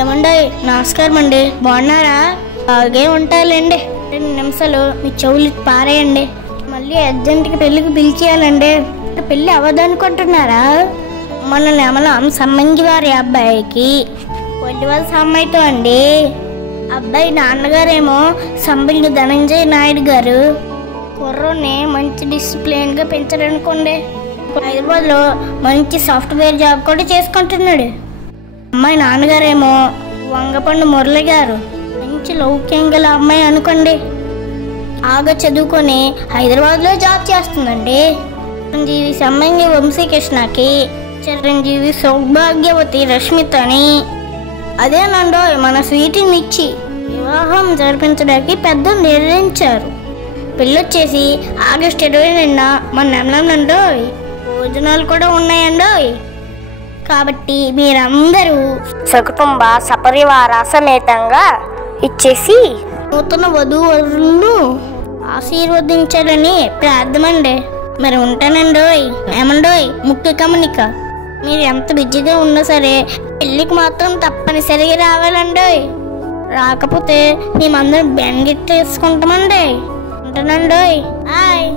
ఏమండి నమస్కారం అండి, బాగున్నారా? అలాగే ఉంటాలండి. 2 నిమిషాలు మీ చెవులు పారేయండి. మళ్ళీ అర్జెంట్కి పెళ్ళికి పిలిచేయాలండి. పెళ్ళి అవ్వదనుకుంటున్నారా? మన నెమలం సమ్మంగి వారి అబ్బాయికి ఒంటివాళ్ళ అమ్మాయితో అండి. అబ్బాయి నాన్నగారేమో సంబంగి ధనంజయ నాయుడు గారు. కుర్రోని మంచి డిసిప్లిన్గా పెంచారనుకోండి. హైదరాబాద్లో మంచి సాఫ్ట్వేర్ జాబ్ కూడా చేసుకుంటున్నాడు. అమ్మాయి నాన్నగారేమో వంగపండు మురళి గారు, మంచి లౌక్యం గల అమ్మాయి అనుకోండి. బాగా చదువుకొని హైదరాబాద్లో జాబ్ చేస్తుందండి. చిరంజీవి సమ్మంగి వంశీకృష్ణకి చిరంజీవి సౌభాగ్యవతి రష్మితని. అదేనండో మన స్వీటీని ఇచ్చి వివాహం జరిపించడానికి పెద్దలు నిర్ణయించారు. పెళ్ళొచ్చేసి ఆగస్టు 29న మన నెమలంలో భోజనాలు కూడా ఉన్నాయండోయ్. కాబట్టి మీరందరూ సకుటుంబ సపరివార సమేతంగా ఇచ్చేసి నూతన వధూవరులను ఆశీర్వదించాలని ప్రార్థమండి. మరి ఉంటానండోయ్. ఏమండోయ్ ముఖ్య గమనిక, మీరు ఎంత బిజీగా ఉన్నా సరే పెళ్ళికి మాత్రం తప్పనిసరిగా రావాలండోయ్. రాకపోతే మేమందరం బెంగెట్ వేసుకుంటామండి. ఉంటానండోయ్. హాయ్.